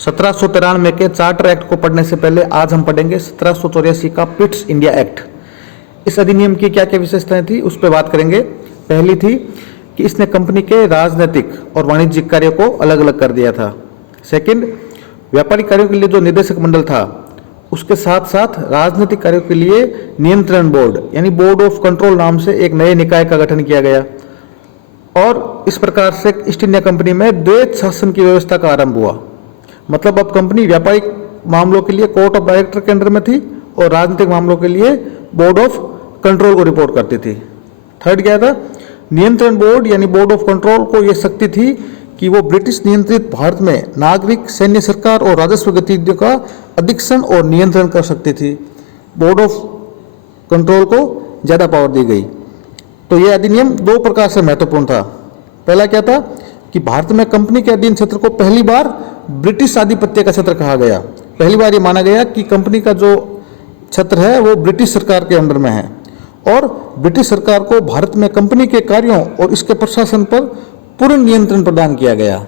1793 के charter act को पढ़ने से पहले आज हम पढ़ेंगे 1784 का पिट्स इंडिया एक्ट। इस अधिनियम की क्या क्या विशेषताएं थी उस पर बात करेंगे। पहली थी कि इसने कंपनी के राजनीतिक और वाणिज्यिक कार्यों को अलग अलग कर दिया था। सेकंड, व्यापारिक कार्यों के लिए जो निदेशक मंडल था उसके साथ साथ राजनीतिक कार्यों के लिए नियंत्रण बोर्ड यानी बोर्ड ऑफ कंट्रोल नाम से एक नए निकाय का गठन किया गया और इस प्रकार से ईस्ट इंडिया कंपनी में द्वैत शासन की व्यवस्था का आरंभ हुआ। मतलब अब कंपनी व्यापारिक मामलों के लिए कोर्ट ऑफ डायरेक्टर के अंडर में थी और राजनीतिक मामलों के लिए बोर्ड ऑफ कंट्रोल को रिपोर्ट करती थी। थर्ड क्या था, नियंत्रण बोर्ड यानी बोर्ड ऑफ कंट्रोल को यह शक्ति थी कि वो ब्रिटिश नियंत्रित भारत में नागरिक, सैन्य सरकार और राजस्व गतिविधियों का अधीक्षण और नियंत्रण कर सकती थी। बोर्ड ऑफ कंट्रोल को ज़्यादा पावर दी गई। तो यह अधिनियम दो प्रकार से महत्वपूर्ण था। पहला क्या था कि भारत में कंपनी के अधीन क्षेत्र को पहली बार ब्रिटिश आधिपत्य का क्षेत्र कहा गया। पहली बार ये माना गया कि कंपनी का जो क्षेत्र है वो ब्रिटिश सरकार के अंडर में है और ब्रिटिश सरकार को भारत में कंपनी के कार्यों और इसके प्रशासन पर पूर्ण नियंत्रण प्रदान किया गया।